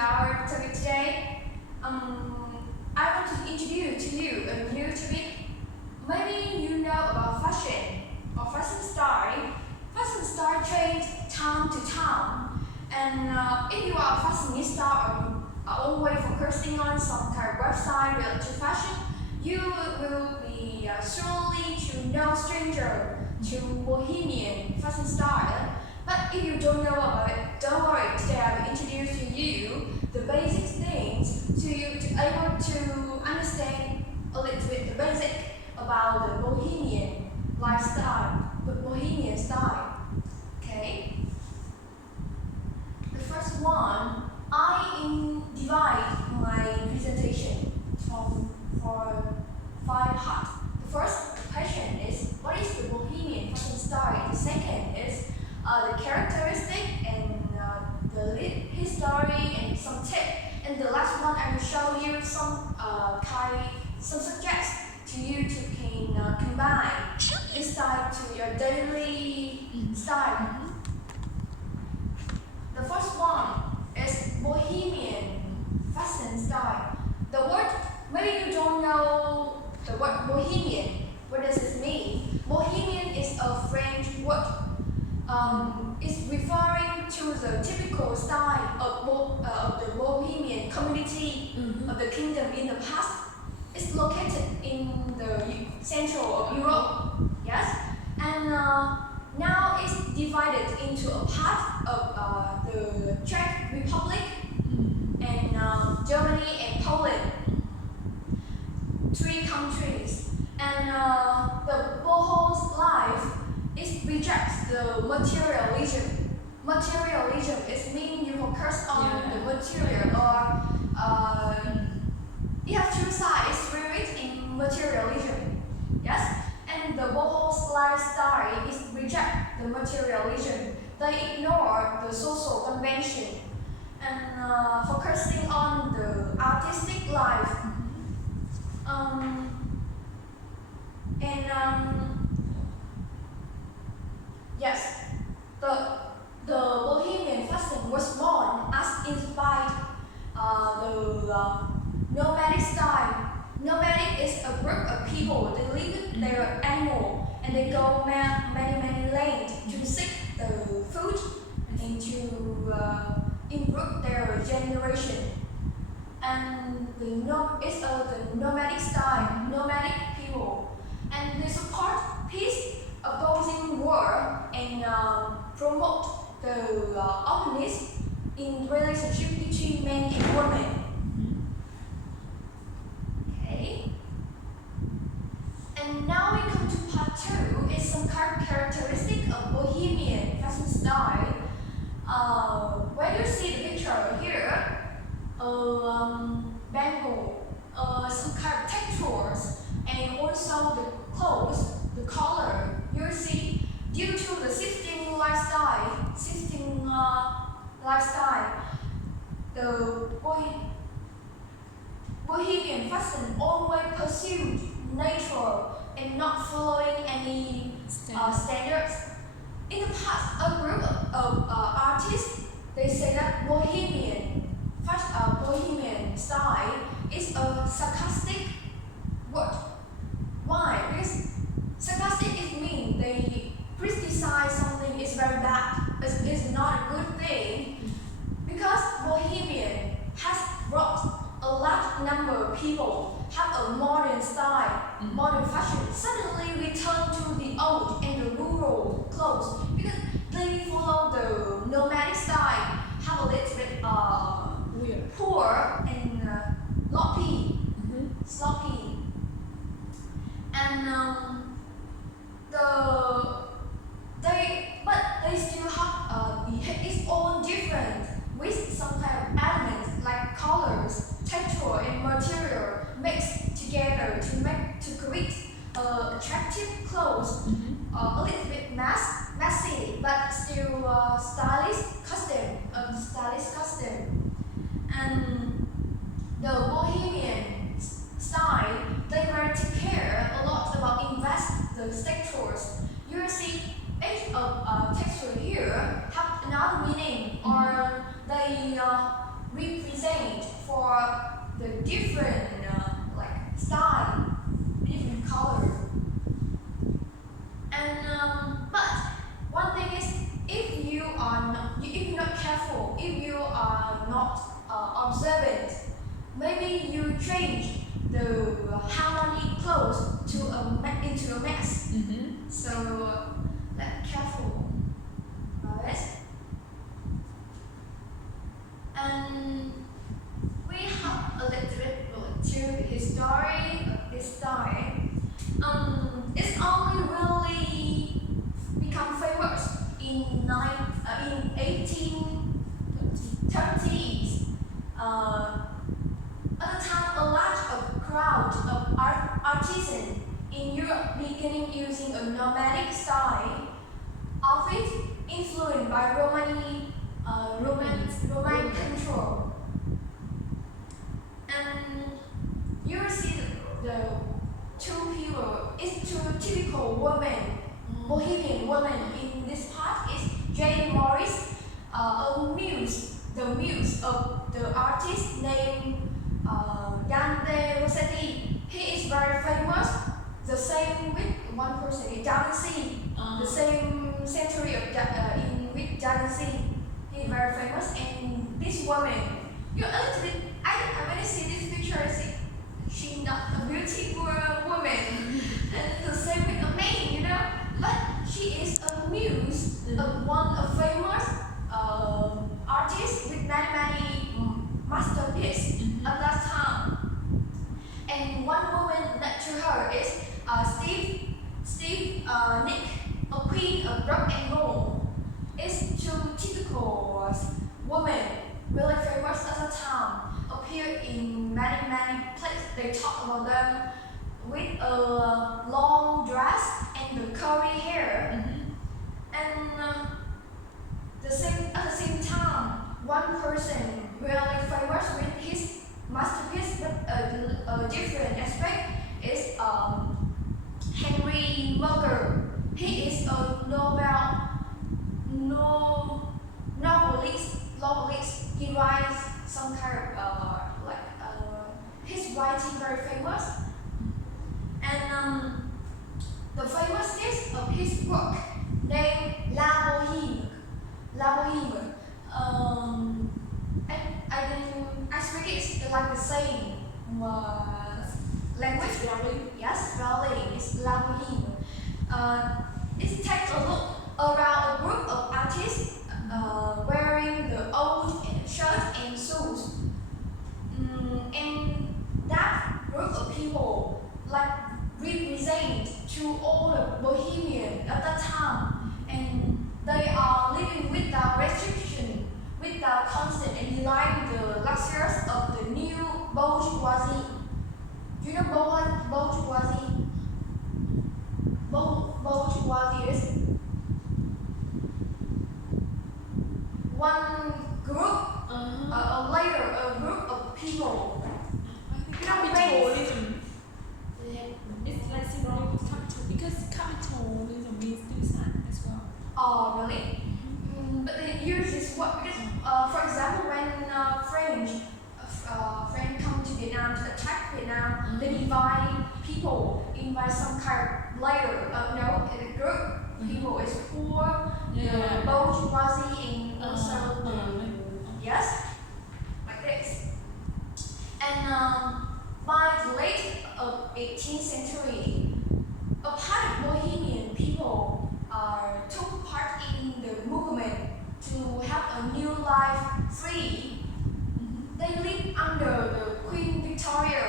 our topic today. I want to introduce to you a new topic. Maybe you know about fashion or fashion style. Fashion style change time to time, and if you are a fashionista or you are always focusing on some kind of website related to fashion, you will be surely to no stranger to Bohemian fashion style. But if you don't know about it, don't worry. Today I will introduce to you the basic things to you to able to understand a little bit the basic about the Bohemian lifestyle, the Bohemian style. Okay. The first one, I divide my presentation for 5 parts. The first question is, what is the Bohemian fashion style? The second is the characteristic and the history and some tip. And the last one, I will show you some subjects to you to can combine this style to your daily style. The first one is Bohemian fashion style. The word, maybe you don't know the word Bohemian. What does it mean? Bohemian is a French word. It's referring to the typical style of the Bohemian community of the kingdom in the past. It's located in the central of Europe, yes, and now it's divided into a part of the Czech Republic and Germany and Poland, 3 countries, and the Boho's life it rejects the materialism. Materialism is mean you focus on the material or you have 2 sides, spirit and materialism. Yes? And the Boho's lifestyle is reject the materialism. They ignore the social convention and focusing on the artistic life. Yes, the Bohemian fashion was born as inspired the nomadic style. Nomadic is a group of people that live their animal and they go many lanes to seek the food and to improve their generation. And it's the nomadic style, nomadic people, and they support peace, opposing war, and promote the openness in relationship between men and women. Okay. And now we come to part 2. It's some characteristic of Bohemian fashion style. When you see the picture here, bamboo, some kind of textures, and also the clothes, the color. You see, due to the shifting lifestyle, the Bohemian fashion always pursued natural and not following any standards. In the past, a group of artists they say that Bohemian style is a sarcastic word. Why? Because sarcastic is mean they criticize something is very bad. It's not a good thing. Because Bohemian has brought a large number of people have a modern style, modern fashion. Suddenly we turn to the old and the rural clothes because they follow the nomadic style, have a little bit weird, poor and sloppy, and they still have its own different with some kind of elements like colors, texture, and material mixed together to create attractive clothes, a little bit messy, but still stylish costume. And the Bohemian style, they were to care a lot about invest the textures. You see, each of texture here have another meaning, or they for the different like style, different color. And but one thing is, if you're not careful, if you are not observant, maybe you change the harmony clothes to into a mess. So let's careful about it. And we have a little bit to the history of this style. It's only really become famous in 1830s. At the time, a large crowd of artisans in Europe beginning using a nomadic style, outfit influenced by Roman control. And you see the two people, it's two typical women, Bohemian women in this part is Jane Morris, the muse of the artist named Dante Rossetti. He is very famous. The same with one person, Da Vinci. The same century of with Da Vinci. He is very famous. And this woman, you a little bit. When I see this picture, I see she's not a beautiful woman. And the same with a man, But she is a muse of one of famous artists with many masterpieces at that time. And one woman next to her is Steve Nick, a queen of rock and roll. It's two typical women, really famous at the time, appear in many places. They talk about them with a long dress and the curly hair. And at the same time, one person really famous with his masterpiece, but a different aspect is Henry Berger. He is a novelist. He writes some kind of his writing very famous. And the famousness of his book named La Boheme. I speak it like the same language. Yes, Raleigh. It's La Boheme. It takes a look around a group of artists wearing the old shirts and shoes. And that group of people represent to all the Bohemian at that time, and they are living without restriction, without constant, and delight the luxuries of the new bourgeoisie. Do you know bourgeoisie? Bourgeoisie is one group, a group of people. Capitalism. It's like symbolic of capital because capitalism means suicide as well. Oh, really? But they use this word because, for example, when French come to Vietnam to attack Vietnam, they divide people in by some kind of layer. The group people is poor, the bourgeoisie, and also yes, like this. And by the late 18th century, a part of Bohemian people took part in the movement to have a new life free. They live under the Queen Victoria,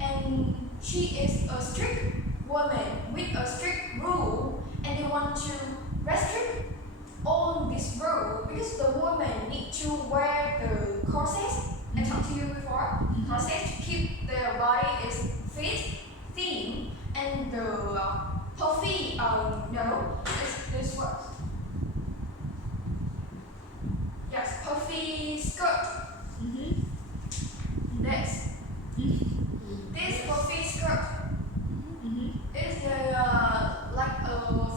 and she is a strict woman with a strict rule, and they want to restrict all this rule because the women need to wear the corset. I talked to you before. Corset to keep their body is fit, thin, and the puffy. This works. Yes, puffy skirt. This puffy skirt is like a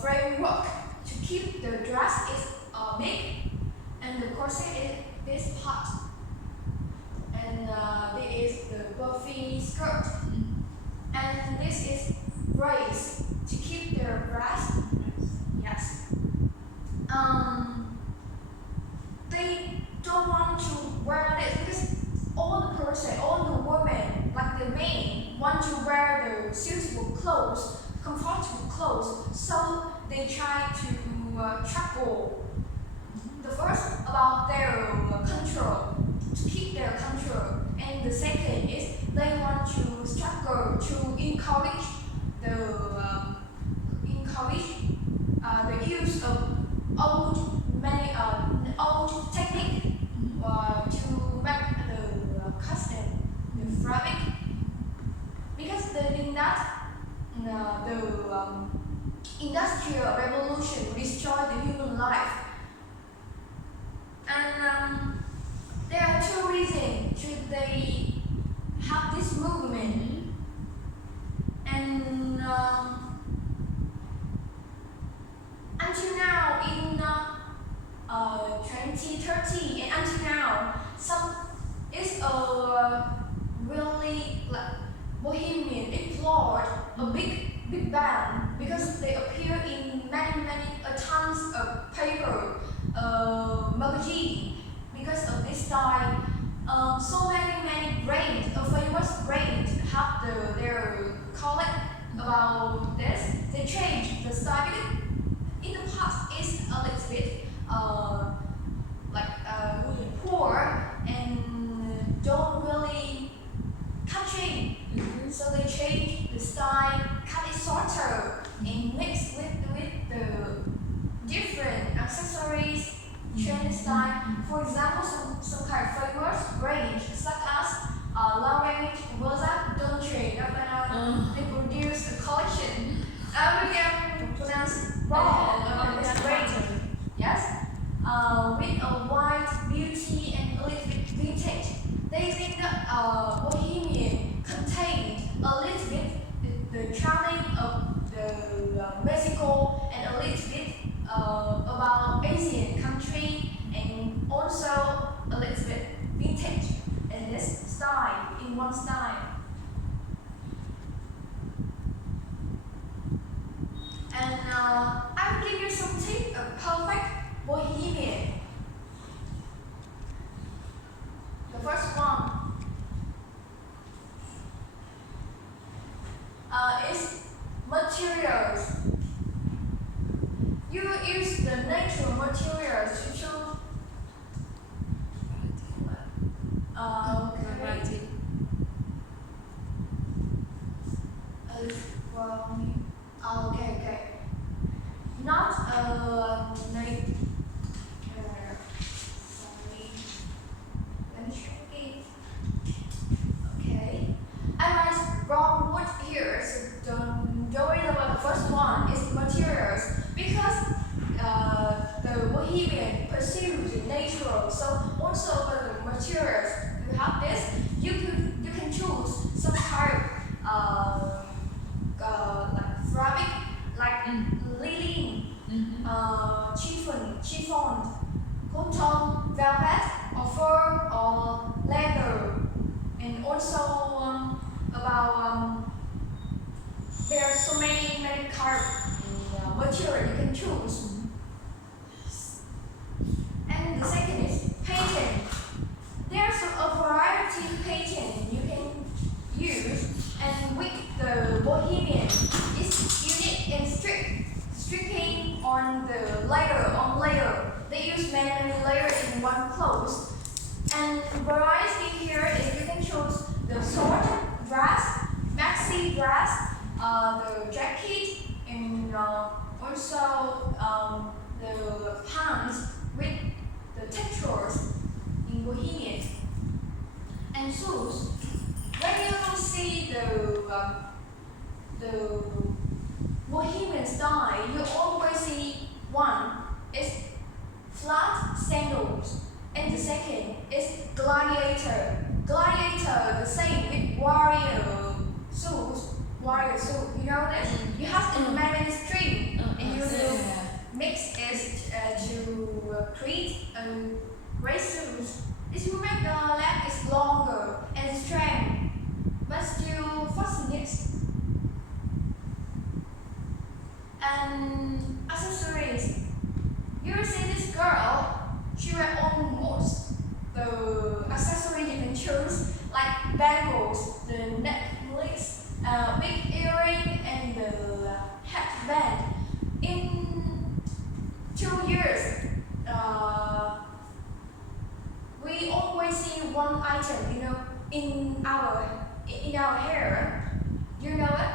framework to keep the dress is big, and the corset is this part. And and this is the puffy skirt, and this is braids to keep their breasts. Yes. They don't want to wear this because all the women, like the men, want to wear the suitable clothes, comfortable clothes. So they try to tackle the first about their control, to keep their control, and the second is they want to struggle to encourage the use of old technique to make the custom, the fabric, because in that the industrial revolution destroyed the human life, and there are two reasons should they have this movement, and until now in 2030 and until now, some is a really like Bohemian explored a big band because they appear in many tons of paper, magazine. Because of this style, so many brands, famous brands have their collect about this. They change the style because in the past it's a little bit poor and don't really catchy. So they change the style, cut it shorter, and mix with the different accessories, change the style. For example, some kind of famous range such as L'Orange, Versace, Dolce & Gabbana, they produce a collection. We can pronounce wrong this range. Yes, with a white beauty and a little bit vintage. They think that Bohemian contained a little bit the charming of the Mexico and a little bit about Asian country and also a little bit vintage in this style, in one style. And I will give you some tips of perfect Bohemian. The first one is materials. You use the natural materials to choose. Okay. Okay. Not sorry. Let me check it. Okay. I write wrong word here, so don't worry about the first one. Is materials because the Bohemian pursues the natural. So also for the materials, you have this. You can choose some kind of like fabric, like linen, chiffon, cotton, velvet, or fur, or leather, and also about there are so many kind of material you can choose. And the second is pattern. There's a variety of pattern you can use, and with the Bohemian, it's unique and striking on the layer. They use many layers in one clothes. And variety here is you can choose the short dress, maxi dress, the jacket, and also the pants with the textures in Bohemian. And shoes. When you see the Bohemian style, you always see one is flat sandals, and the second is gladiator. Gladiator, the same with warrior shoes. You know this? You have to manage string, and you will mix it to create a race shoes. This will make the leg is longer bangles, the necklace, big earring, and the headband. In 2 years, we always see one item, in our hair. You know it?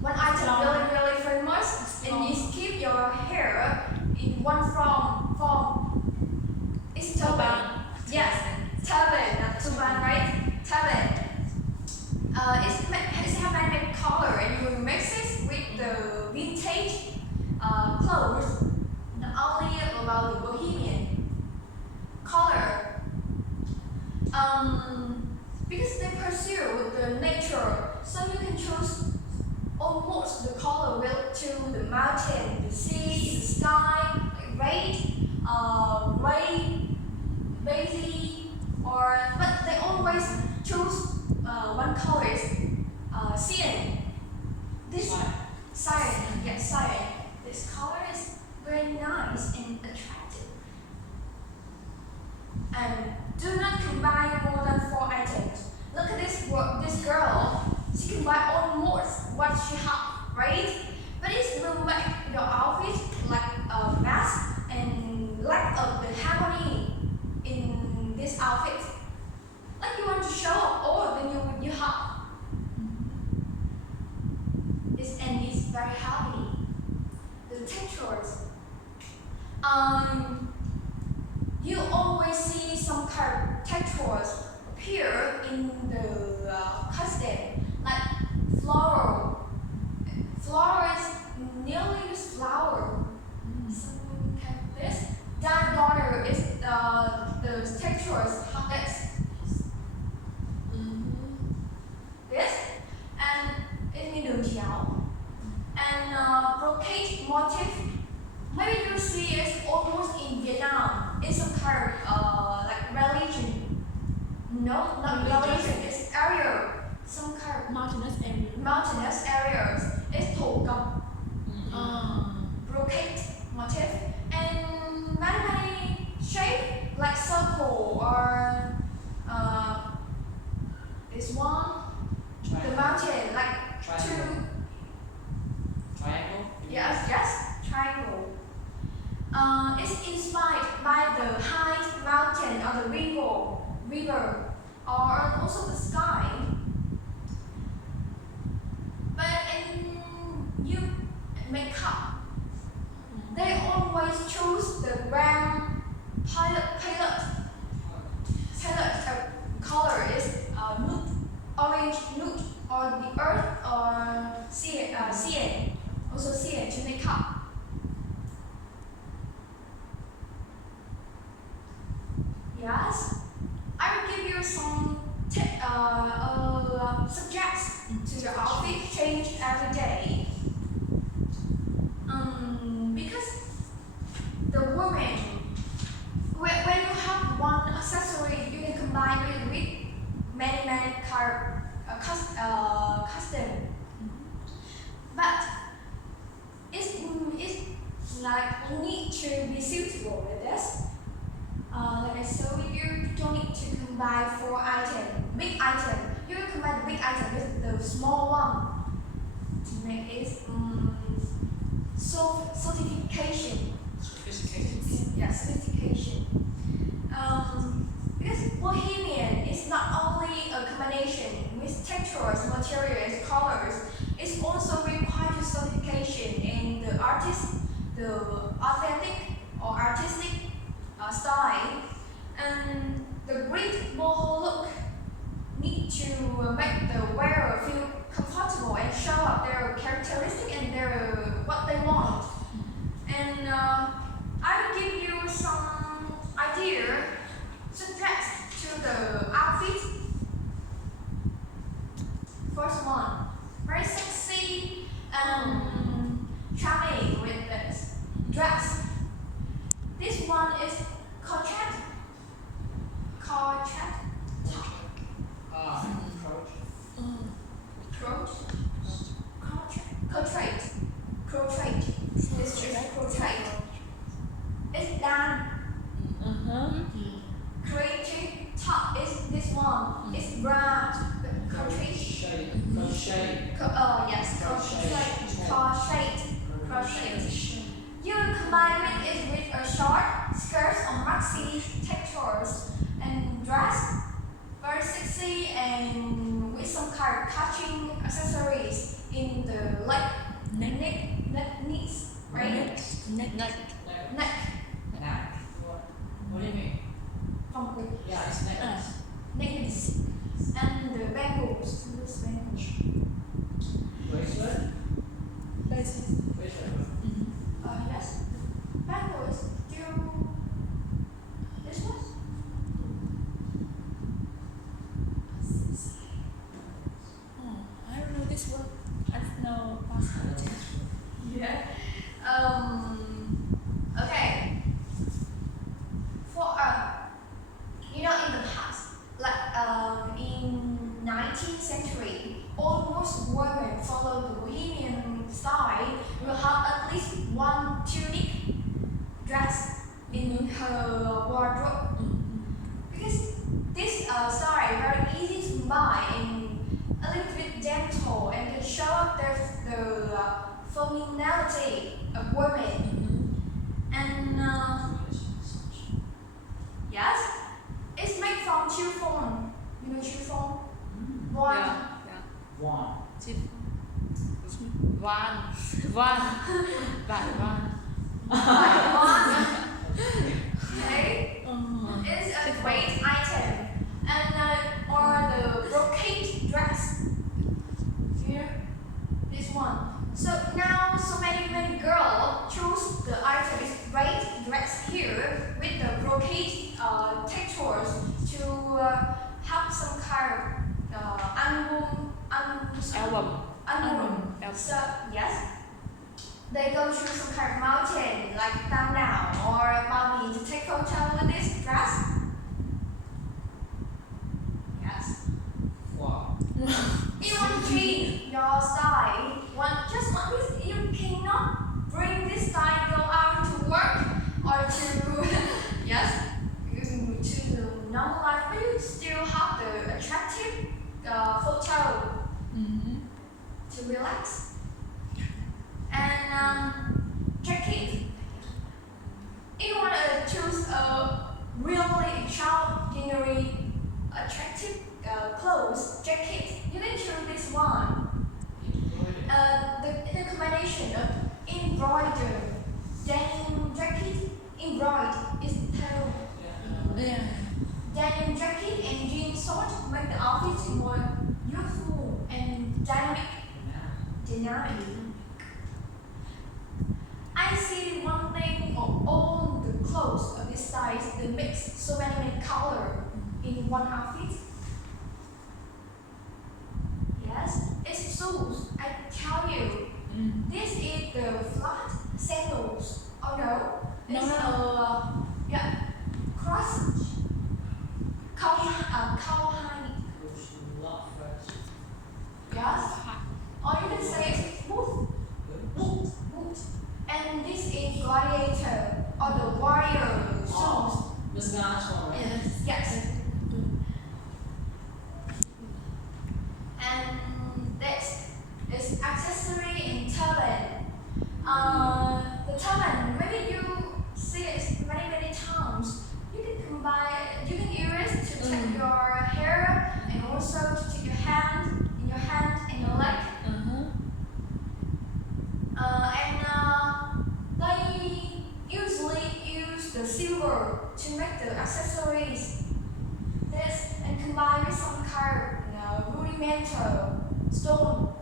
One item really famous, and you keep your hair in one form. It's turban. Yes, turban, not turban, right? Turban. It's have magnetic color, and you mix it with the vintage clothes. Not only about the Bohemian color. Because they pursue the nature, so you can choose almost the color will to the mountain, the sea, the sky, like red, gray, beige, but they always choose one color is cyan. This cyan, yes, cyan. This color is very nice and attractive. And do not combine more than 4 items. Look at this girl. She can buy almost what she has, right? But it will make your outfit like a mess and lack of the harmony in this outfit. Like you want to show off all that you have. It's very heavy. The textures. You always see some kind of textures appear in the costume, like floral. Floral is nearly just flower. Something kind of this. Down border is the textures have this. This and it's in đường chéo. And brocade motif. Maybe you see it's almost in Vietnam. It's some kind of like religion. No, not religion. It's area. Some kind of mountainous areas. It's thổ cẩm. Brocade motif and many shape like circle or this one. Triangle. The mountain like Triangle. Triangle? Yes, triangle. It's inspired by the high mountain or the river, or also the sky. But in you makeup, they always choose the brown palette color is nude, orange nude, or the earth or cyan. Also cyan to make up. Yes, I will give you some subjects to your outfit change every day. Because the woman, when you have one accessory, you can combine it with many custom. But it's like you need to be suitable with this. Like I said with you don't need to combine 4 items, big item. You can combine the big item with the small one to make it sophistication. Sophisticated. Yeah, sophistication. Because Bohemian is not only a combination with textures, materials, colors, it's also required to sophistication in the authentic or artistic style. And the great boho look need to make the wearer feel comfortable and show up their characteristic and what they want. And I will give you some idea suggest to the outfit. First one, very sexy and charming with this dress. This one is contract. This is portrait. It's done. Creative top is this one. It's brown. accessories in the leg, Neck. knees, right? Neck. Neck. Neck. Neck. What do you mean? From the Yeah, it's neck. knees. And the bangles. This bangles. Bracelet? Bracelet. Bracelet. Yes. Bangles. Do this one? Oh, I don't know this word. I don't know possibility. Yeah. Okay. For in the past, like in 19th century, almost women follow the Bohemian style will have at least one tunic dress in her wardrobe because this style very easy to buy and a little bit gentle and can show up the femininity of women. And yes, it's made from chiffon. You know chiffon? One. One. One. Okay. Uh-huh. It's a great item. And or the brocade dress. Here, this one. So now so many girls choose the item is great dress here with the brocade textures to have some kind of album. So yes, they go through some kind of mountain like Tam Đảo or Bali to take photo with this dress. Yes. Wow. You want to change your style. Just like this, you cannot bring this style go out to work or to yes, to the normal life, but you still have the attractive photo to relax. And jacket. If you want to choose a really extraordinary, attractive clothes jacket, you can choose this one. The combination of embroidered denim jacket, embroidered is terrible. Yeah. Denim jacket and jeans short make the outfit more youthful and dynamic. I see one thing of all the clothes of this size, they mix so many colors in one outfit. Yes, it's shoes. I tell you, this is the flat sandals. Oh no, it's cross. Cowhide. Yes. Or you can say it's boot. And this is gladiator or the warrior shoes. This guy's one. Yes. And this is accessory and turban. The turban, maybe you see it many times. You can combine, you can use it to take your hair and also to take your hand and your leg. They usually use the silver to make the accessories. This and combine with some kind of rudimental stone